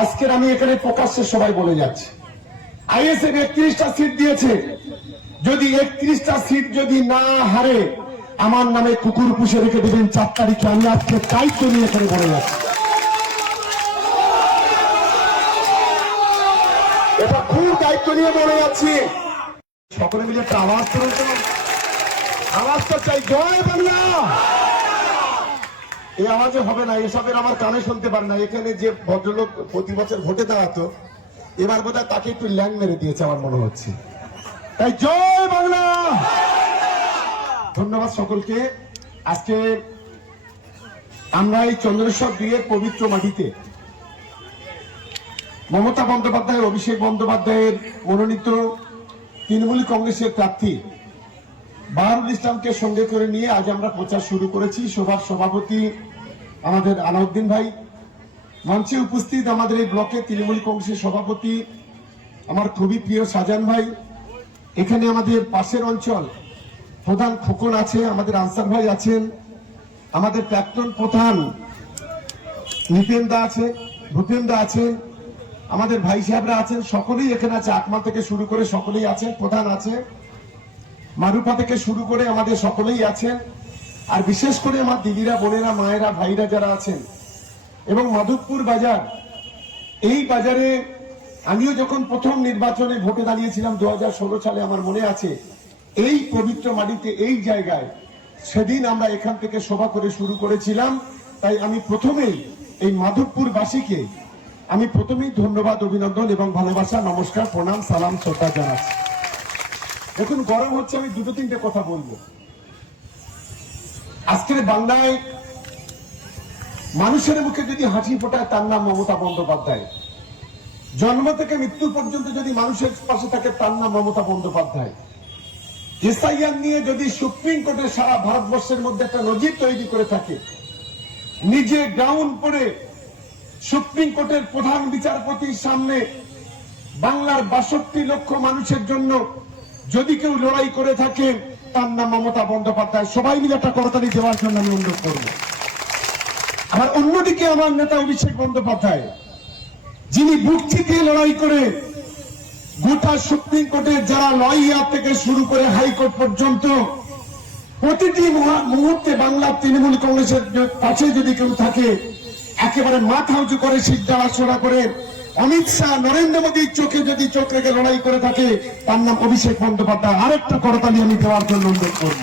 আজকের আমি এখানে প্রকাশ্যে সবাই বলে যাচ্ছি, আইএসএফ 31টা সিট দিয়েছে। যদি 31টা সিট যদি না হারে আমার নামে কুকুর পুষে রেখে দেবেন 4 তারিখে। আমি আজকে দায়িত্ব নিয়ে এখানে বলে যাচ্ছি, এটা খুব দায়িত্ব নিয়ে বলে যাচ্ছি। সকলে মিলে একটা আওয়াজ করেছেন, আওয়াজটা চাই, জয় বাংলা। এই আওয়াজে হবে না, এসবের আমার কানে শুনতে পারে না। এখানে যে ভদ্রলোক প্রতি বছর ভোটে দাঁড়াতো, এবার বোধহয় তাকে একটু ল্যাং মেরে দিয়েছে আমার মনে হচ্ছে। তাই জয় বাংলা। ধন্যবাদ সকলকে। আজকে আমরা এই চন্দ্রেশ্বর 2-এর পবিত্র মাটিতে মমতা বন্দ্যোপাধ্যায়, অভিষেক বন্দ্যোপাধ্যায়ের মনোনীত তৃণমূল কংগ্রেসের প্রার্থী বাহারুল ইসলামকে সঙ্গে করে নিয়ে আজ আমরা প্রচার শুরু করেছি। সভার সভাপতি আমাদের আলাউদ্দিন ভাই, মঞ্চে উপস্থিত আমাদের এই ব্লকে তৃণমূল কংগ্রেসের সভাপতি আমার খুবই প্রিয় শাহজাহান ভাই, এখানে আমাদের পাশের অঞ্চল প্রধান খোকন আছে, আমাদের আনসার ভাই আছেন, আমাদের প্রাক্তন প্রধান নিপেন্দা আছে, ভূপেন্দা আছেন, আমাদের ভাই সাহেবরা আছেন, সকলেই এখানে আছে। আকমা থেকে শুরু করে সকলেই আছেন, প্রধান আছে, মারুফা থেকে শুরু করে আমাদের সকলেই আছেন। আর বিশেষ করে আমার দিদিরা, বোনেরা, মায়েরা, ভাইরা যারা আছেন, এবং মাধবপুর বাজার, এই বাজারে আমিও যখন প্রথম নির্বাচনে ভোটে দাঁড়িয়েছিলাম 2016 সালে, আমার মনে আছে, এই পবিত্র মাটিতে, এই জায়গায় সেদিন আমরা এখান থেকে সভা করে শুরু করেছিলাম। তাই আমি প্রথমেই এই মাধবপুর বাসীকে আমি প্রথমেই ধন্যবাদ, অভিনন্দন এবং ভালোবাসা, নমস্কার, প্রণাম, সালাম, শ্রদ্ধা জানাচ্ছি। এখন গরম হচ্ছে, আমি 2-3টে কথা বলবো। আজকের বাংলায় মানুষের মুখে যদি হাসি ফোটায় তার নাম মমতা বন্দ্যোপাধ্যায়। জন্ম থেকে মৃত্যু পর্যন্ত যদি মানুষের পাশে থাকে তার নাম মমতা বন্দ্যোপাধ্যায়। এসআইআর নিয়ে যদি সুপ্রিম কোর্টে সারা ভারতবর্ষের মধ্যে একটা নজির তৈরি করে থাকে, নিজে গ্রাউন্ড করে সুপ্রিম কোর্টের প্রধান বিচারপতির সামনে বাংলার 62 লক্ষ মানুষের জন্য যদি কেউ লড়াই করে থাকে তার নাম মমতা বন্দ্যোপাধ্যায়। সবাই মিলে একটা করতালি দেওয়ার জন্য আমি অনুরোধ করব। আর অন্যদিকে আমার নেতা অভিষেক বন্দ্যোপাধ্যায়, যিনি বুক চিতিয়ে লড়াই করে গোটা সুপ্রিম কোর্টের যারা লয়ার থেকে শুরু করে হাইকোর্ট পর্যন্ত প্রতিটি মুহূর্তে বাংলার তৃণমূল কংগ্রেসের পাশে যদি কেউ থাকে, একেবারে মাথা উঁচু করে সিদ্ধারা করে অমিত শাহ, নরেন্দ্র মোদীর চোখে যদি চোখ রেখে লড়াই করে থাকে, তার নাম অভিষেক বন্দ্যোপাধ্যায়। আরেকটা করতালি আমি দেওয়ার জন্য অনুরোধ করব।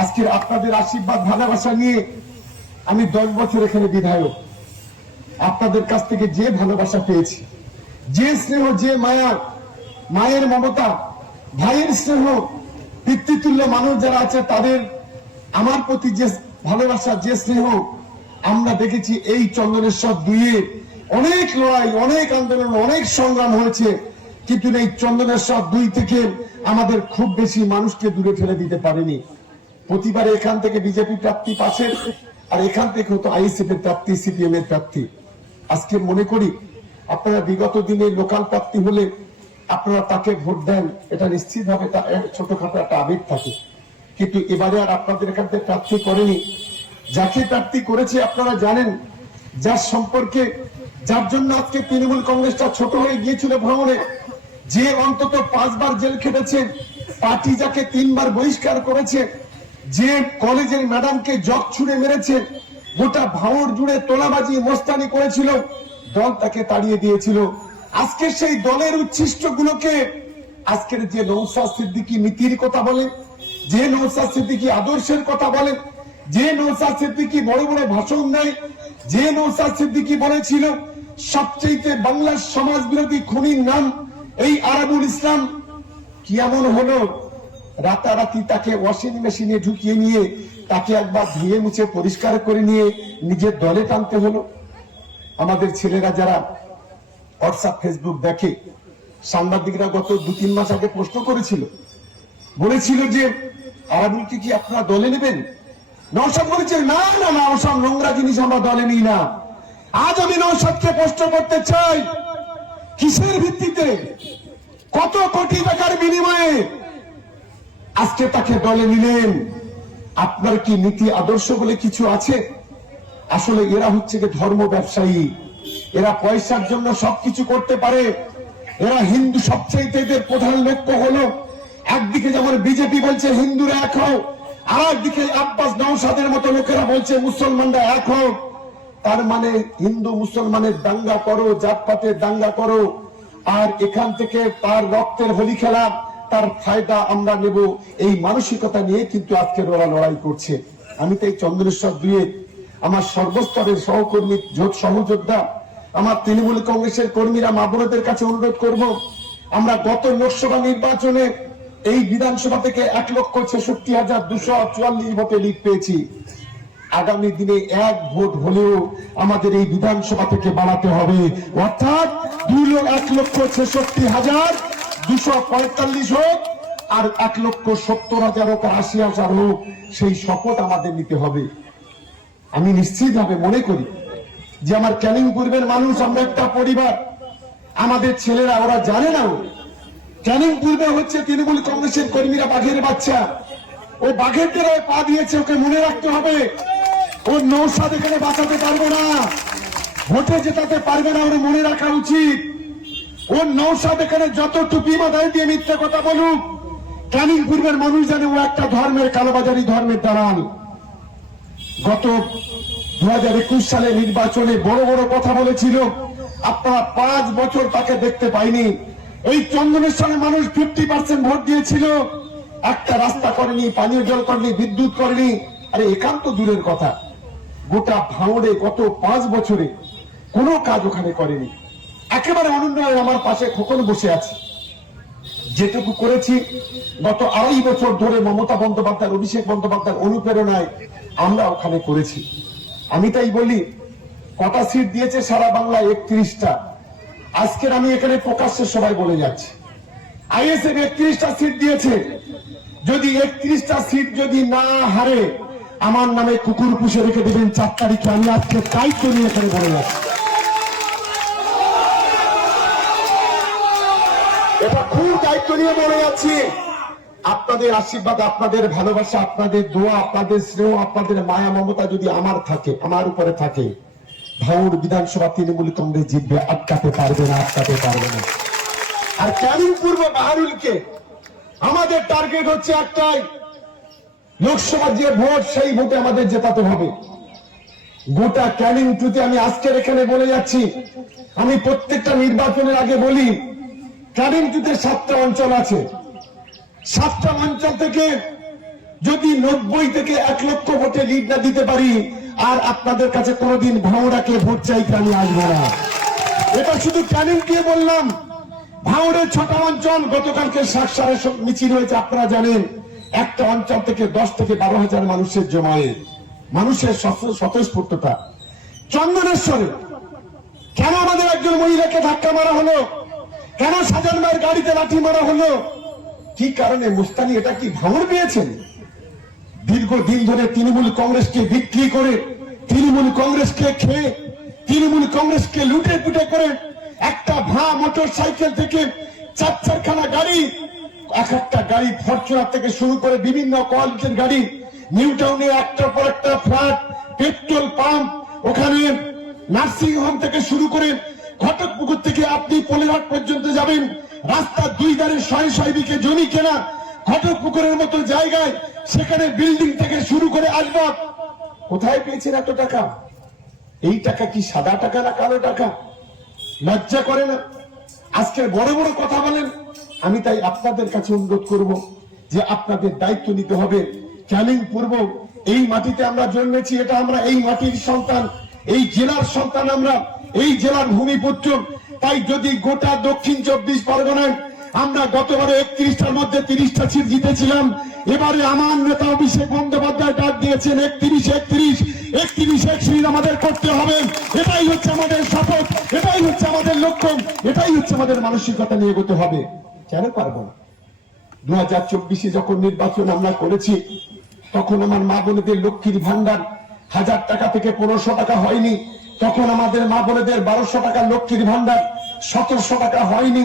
আজকের আপনাদের আশীর্বাদ, ভালোবাসা নিয়ে আমি 10 বছর এখানে বিধায়ক। আপনাদের কাছ থেকে যে ভালোবাসা পেয়েছি, যে স্নেহ, যে মায়া, মায়ের মমতা, ভাইয়ের স্নেহ, পিতৃতুল্য মানুষ যারা আছে তাদের আমার প্রতি যে ভালোবাসা, যে স্নেহ আমরা দেখেছি, এই চন্দনেশ্বর 2-এ অনেক লড়াই, অনেক আন্দোলন, অনেক সংগ্রাম হয়েছে, কিন্তু এই চন্দনেশ্বর 2 থেকে আমাদের খুব বেশি মানুষকে দূরে ফেলে দিতে পারেনি। প্রতিবারে এখান থেকে বিজেপি প্রার্থী পাশের, আর এখান থেকে হতো আইএসএফ এর প্রার্থী, সিপিএম এর প্রার্থী। আজকে মনে করি আপনারা বিগত দিনে লোকাল প্রার্থী হলে আপনারা তাকে ভোট দেন, এটা নিশ্চিতভাবে ছোটখাটো একটা আবেগ থাকে। কিন্তু এবারে আর আপনাদের এখান থেকে প্রার্থী করেনি। যাকে প্রার্থী করেছে আপনারা জানেন, যার সম্পর্কে, যার জন্য আজকে তৃণমূল কংগ্রেসটা ছোট হয়ে গিয়েছিল ভাঙনে, যে অন্তত 5 বার জেল খেটেছে, পার্টি যাকে 3 বার বহিষ্কার করেছে, যে কলেজের ম্যাডামকে জগ ছুড়ে মেরেছে, গোটা ভাঙড় জুড়ে তোলাবাজি মোস্তানি করেছিল, দল তাকে তাড়িয়ে দিয়েছিল। আজকে সেই দলের উচ্ছিষ্ট গুলোকে, আজকের যে নওশাদ সিদ্দিকী নীতির কথা বলে, যে নওশাদ সিদ্দিকী আদর্শের কথা বলে, যে নওশাদ সিদ্দিকী বড় বড় ভাষণ দেয়, যে নওশাদ সিদ্দিকী বলেছিল সবচেয়ে বাংলার সমাজ বিরোধী খুনির নাম এই আরাবুল ইসলাম, কি এমন হলো রাতারাতি তাকে ওয়াশিং মেশিনে ঢুকিয়ে নিয়ে তাকে একবার ধুয়ে মুছে পরিষ্কার করে নিয়ে নিজের দলে টানতে হলো। আমাদের ছেলেরা যারা হোয়াটসঅ্যাপ, ফেসবুক দেখে, সাংবাদিকরা গত 2-3 মাস আগে প্রশ্ন করেছিল, বলেছিল যে আরাবুলকে কি আপনারা দলে নেবেন? নওশাদ বলেছে না না না, ওসব নোংরা জিনিস আমরা দলে নিই না। আজ আমি নওশাদকে প্রশ্ন করতে চাই, কিসের ভিত্তিতে, কত কোটি টাকার বিনিময়ে আজকে তাকে দলে নিলেন? আপনার কি নীতি আদর্শ বলে কিছু আছে? আসলে এরা হচ্ছে যে ধর্ম ব্যবসায়ী, এরা পয়সার জন্য সবকিছু করতে পারে। এরা হিন্দু, সবচেয়ে এদের প্রধান লক্ষ্য হলো একদিকে যেমন বিজেপি বলছে হিন্দুরা এক হও, আর একদিকে আব্বাস নওশাদের মতো লোকেরা বলছে মুসলমানরা এক হও। তার মানে হিন্দু মুসলমানের দাঙ্গা করো, জাতপাতের দাঙ্গা করো, আর এখান থেকে তার রক্তের হোলি খেলা, তার ফায়দা আমরা নেব, এই মানসিকতা নিয়ে কিন্তু আজকে ওরা লড়াই করছে। আমি তো এই চন্দ্রেশ্বর দুয়ে আমার সর্বস্তরের সহকর্মী, সহযোদ্ধা, আমার তৃণমূল কংগ্রেসের কর্মীরা, মা বোনদের কাছে অনুরোধ করব, আমরা গত লোকসভা নির্বাচনে এই বিধানসভা থেকে 1,66,244 ভোটে লিড পেয়েছি। আগামী দিনে এক ভোট হলেও আমাদের এই বিধানসভা থেকে বাড়াতে হবে, অর্থাৎ 1,66,245 হোক আর 1,70,000 হোক, 80,000 হোক, সেই শপথ আমাদের নিতে হবে। আমি নিশ্চিতভাবে মনে করি যে আমার ক্যানিং পূর্বের মানুষ, আমরা একটা পরিবার, আমাদের ছেলেরা ওরা জানে না ক্যানিং পূর্বে হচ্ছে তৃণমূল কংগ্রেসের কর্মীরা বাঘের বাচ্চা, ও বাঘের টেরায় পা দিয়েছে, ওকে মনে রাখতে হবে। ও নৌসাদ এখানে বাঁচাতে পারবে না, ভোটে জেতাতে পারবে না, ওর মনে রাখা উচিত। ও নৌসাদ এখানে যত টুপি মাথায় দিয়ে মিথ্যে কথা বলুক, ক্যানিং পূর্বের মানুষ জানে ও একটা ধর্মের কালোবাজারি ধর্মের দালাল। গত 2021 সালে নির্বাচনে বড় বড় কথা বলেছিল, আপনারা 5 বছর তাকে দেখতে পাইনি। এই চন্দনেশ্বরে মানুষ 50% ভোট দিয়েছিল, একটা রাস্তা করেনি, পানীয় জল করেনি, বিদ্যুৎ করেনি। আরে একান্ত দূরের কথা, গোটা ভাঙড়ে গত 5 বছরে কোনো কাজ ওখানে করেনি। একেবারে অনুন্নয়ন, আমার পাশে খোকন বসে আছে, যেটুকু করেছি গত 2.5 বছর ধরে মমতা বন্দ্যোপাধ্যায়, অভিষেক বন্দ্যোপাধ্যায়ের অনুপ্রেরণায় আমরা ওখানে করেছি। আমি তাই বলি, কটা সিট দিয়েছে সারা বাংলায়? 31টা। আজকের আমি এখানে প্রকাশ্যে সবাই বলে যাচ্ছি, আইএসএফ 31টা সিট দিয়েছে। যদি 31টা সিট যদি না হারে, আমার নামে কুকুর পুষে রেখে দেবেন 4 তারিখে। আমি আজকে দায়িত্ব নিয়ে এখানে বলে যাচ্ছি, এটা খুব দায়িত্ব নিয়ে বলে যাচ্ছি। আপনাদের আশীর্বাদ, আপনাদের ভালোবাসা, আপনাদের দোয়া, আপনাদের স্নেহ, আপনাদের মায়া মমতা যদি আমার থাকে, আমার উপরে থাকে, ভাঙড় বিধানসভা তৃণমূল কংগ্রেস জিতবে, আটকাতে পারবে না, আটকাতে পারবে না। আর ক্যানিং পূর্ব বাহারুলকে আমাদের টার্গেট হচ্ছে একটাই, লোকসভা যে ভোট, সেই ভোটে আমাদের জেতাতে হবে। গোটা ক্যানিং টুতে আমি আজকের এখানে বলে যাচ্ছি, আমি প্রত্যেকটা নির্বাচনের আগে বলি, ক্যানিং টুতে 7টা অঞ্চল আছে। 7টা অঞ্চল থেকে যদি 90 থেকে 1 লক্ষ ভোটে লিড না দিতে পারি, আর আপনাদের কাছে কোনোদিন ভাঙড়াকে ভোট চাইতে আমি আসবো না। এটা শুধু ক্যানিং দিয়ে বললাম। ভাঙড়ের 6টা অঞ্চল, গতকালকে সাকসারে মিছিল হয়েছে, আপনারা জানেন। একটা অঞ্চল থেকে 10 থেকে 12,000 মানুষের জমায়েত, মানুষের স্বতঃস্ফূর্ততা। চন্দনেশ্বরে কেন আমাদের একজন মহিলাকে ধাক্কা মারা হলো? কেন সাজান ভাইয়ের গাড়িতে লাঠি মারা হলো? কি কারণে? মুস্তানি এটা কি ভাঙড় পেয়েছেন? দীর্ঘদিন ধরে তৃণমূল কংগ্রেসকে বিক্রি করে, তৃণমূল কংগ্রেসকে খেয়ে, তৃণমূল কংগ্রেসকে লুটে পুটে করে একটা মোটর সাইকেল থেকে 4 গাড়ি, এক একটা গাড়ি, ফরচুনার থেকে শুরু করে বিভিন্ন কোয়ালিটির গাড়ি, নিউ টাউনে একটার পর একটা ফ্ল্যাট, পেট্রোল পাম্প, ওখানে নার্সিং হোম থেকে শুরু করে ঘটকপুকুর থেকে আপনি পলিঘাট পর্যন্ত যাবেন, রাস্তার 2 ধারে 100 বিঘে জমি কেনা, ঘটকপুকুরের মতো জায়গায়, সেখানে বিল্ডিং থেকে শুরু করে আসবাব। কোথায় পেয়েছেন এত টাকা? এই টাকা কি সাদা টাকা না কালো টাকা? লজ্জা করে না? আজকে বড় বড় কথা বলেন। আমি তাই আপনাদের কাছে অনুরোধ করব যে আপনাদের দায়িত্ব নিতে হবে। ক্যানিং পূর্ব, এই মাটিতে আমরা জন্মেছি, এটা আমরা এই মাটির সন্তান, এই জেলার সন্তান, আমরা এই জেলার ভূমিপুত্র। তাই যদি গোটা দক্ষিণ 24 পরগনায় আমরা গতবারে 31টার মধ্যে 30টা সিট জিতেছিলাম, এবারে আমার নেতা অভিষেক বন্দ্যোপাধ্যায় ডাক দিয়েছেন 31 আমাদের করতে হবে। এটাই হচ্ছে আমাদের শপথ, এটাই হচ্ছে আমাদের লক্ষ্য, এটাই হচ্ছে আমাদের মানসিকতা নিয়ে এগোতে হবে। কেন পারবো না? 2024 যখন নির্বাচন আমরা করেছি, তখন আমার মা বোনেদের লক্ষ্মীর ভান্ডার 1000 টাকা থেকে 1500 টাকা হয়নি। তখন আমাদের মা বোনেদের 1200 টাকা লক্ষ্মীর ভান্ডার 1700 টাকা হয়নি।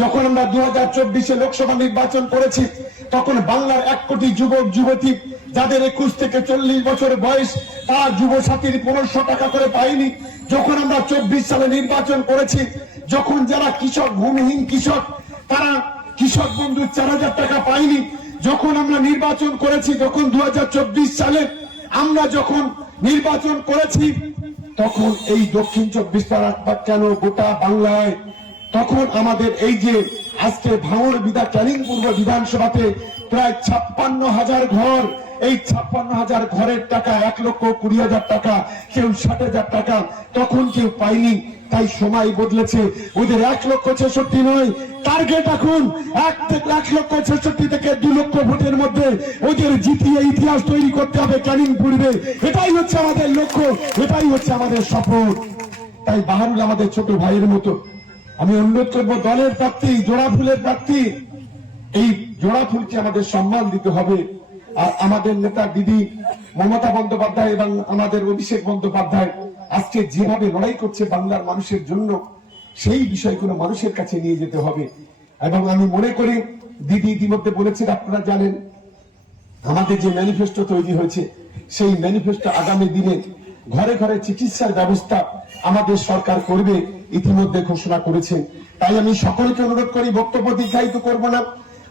যখন আমরা 2024 লোকসভা নির্বাচন করেছি, তখন বাংলার 1 কোটি যুবক যুবতী যাদের 21 থেকে 40 বছর বয়স, তার যুব সাথীর 1500 টাকা করে পায়নি। যখন আমরা 24 সালে নির্বাচন করেছি, যখন যারা কৃষক, ভূমিহীন কৃষক, তারা কৃষক বন্ধু 4000 টাকা পায়নি, যখন আমরা নির্বাচন করেছি, যখন 2024 সালে আমরা যখন নির্বাচন করেছি, তখন এই দক্ষিণ 24 পরগনা বা কেন গোটা বাংলায় তখন আমাদের এই যে আজকে ভাঙড় ক্যানিং পূর্ব বিধানসভাতে প্রায় 56,000 ঘর, এই 56,000 ঘরের টাকা 1,20,000 টাকা, কেউ 60,000 টাকা তখন কেউ পায়নি। তাই সময় বদলেছে, ওদের 1,66,000 নয়, টার্গেট এখন 1,66,000 থেকে 2 লক্ষ ভোটের মধ্যে ওদের জিতিয়ে ইতিহাস তৈরি করতে হবে ক্যানিং পূর্বে। এটাই হচ্ছে আমাদের লক্ষ্য, এটাই হচ্ছে আমাদের শপথ। তাই বাহারুল আমাদের ছোট ভাইয়ের মতো, আমি অনুরোধ করবো দলের প্রার্থী, জোড়া ফুলের প্রার্থী, এই জোড়া ফুলকে আমাদের সম্মান দিতে হবে। আর আমাদের নেতা দিদি মমতা বন্দ্যোপাধ্যায় এবং আমাদের অভিষেক বন্দ্যোপাধ্যায় আজকে যেভাবে লড়াই করছে বাংলার মানুষের জন্য, সেই বিষয়গুলো মানুষের কাছে নিয়ে যেতে হবে। এবং আমি মনে করি দিদি ইতিমধ্যে বলেছেন, আপনারা জানেন আমাদের যে ম্যানিফেস্টো তৈরি হয়েছে, সেই ম্যানিফেস্টো আগামী দিনে ঘরে ঘরে চিকিৎসার ব্যবস্থা আমাদের সরকার করবে, ইতিমধ্যে ঘোষণা করেছেন। তাই আমি সকলকে অনুরোধ করি, বক্তব্য দীর্ঘায়িত করব না,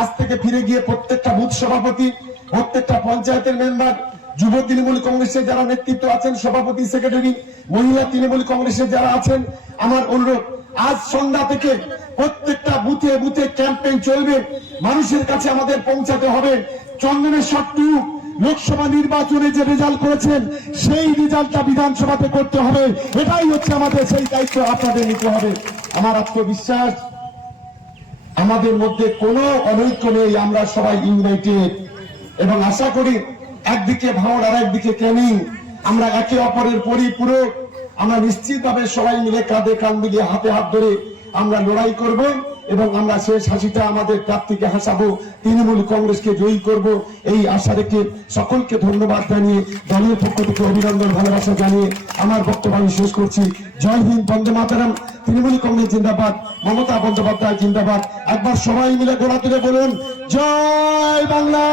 আজ থেকে ফিরে গিয়ে প্রত্যেকটা বুথ সভাপতি, প্রত্যেকটা পঞ্চায়েতের মেম্বার, যুব তৃণমূল কংগ্রেসের যারা নেতৃত্ব আছেন, সভাপতি, সেক্রেটারি, মহিলা তৃণমূল কংগ্রেসের যারা আছেন, আমার অনুরোধ আজ সন্ধ্যা থেকে প্রত্যেকটা বুথে বুথে ক্যাম্পেইন চলবে, মানুষের কাছে আমাদের পৌঁছাতে হবে। চন্দনেশ্বর 2 লোকসভা নির্বাচনে যে রেজাল্ট করেছেন, সেই রেজাল্টটা বিধানসভাতে করতে হবে। এটাই হচ্ছে আমাদের সেই দায়িত্ব আপনাদের নিতে হবে। আমার আত্মবিশ্বাস, আমাদের মধ্যে কোনো অনৈক্য নেই, আমরা সবাই ইউনাইটেড, এবং আশা করি একদিকে ভাঙড় আর একদিকে ক্যানিং, আমরা একে অপরের পরিপূরক। আমরা নিশ্চিতভাবে সবাই মিলে কাঁধে কাঁধ মিলিয়ে হাতে হাত ধরে আমরা লড়াই করব এবং আমরা শেষ হাসিটা আমাদের প্রার্থীকে হাসাবো, তৃণমূল কংগ্রেসকে জয়ী করব, এই আশা রেখে সকলকে ধন্যবাদ জানিয়ে, দলের পক্ষ থেকে অভিনন্দন, ভালোবাসা জানিয়ে আমার বক্তব্য আমি শেষ করছি। জয় হিন্দ, বন্দে মাতরম, তৃণমূল কংগ্রেস জিন্দাবাদ, মমতা বন্দ্যোপাধ্যায় জিন্দাবাদ। একবার সবাই মিলে গলা তুলে বলুন, জয় বাংলা।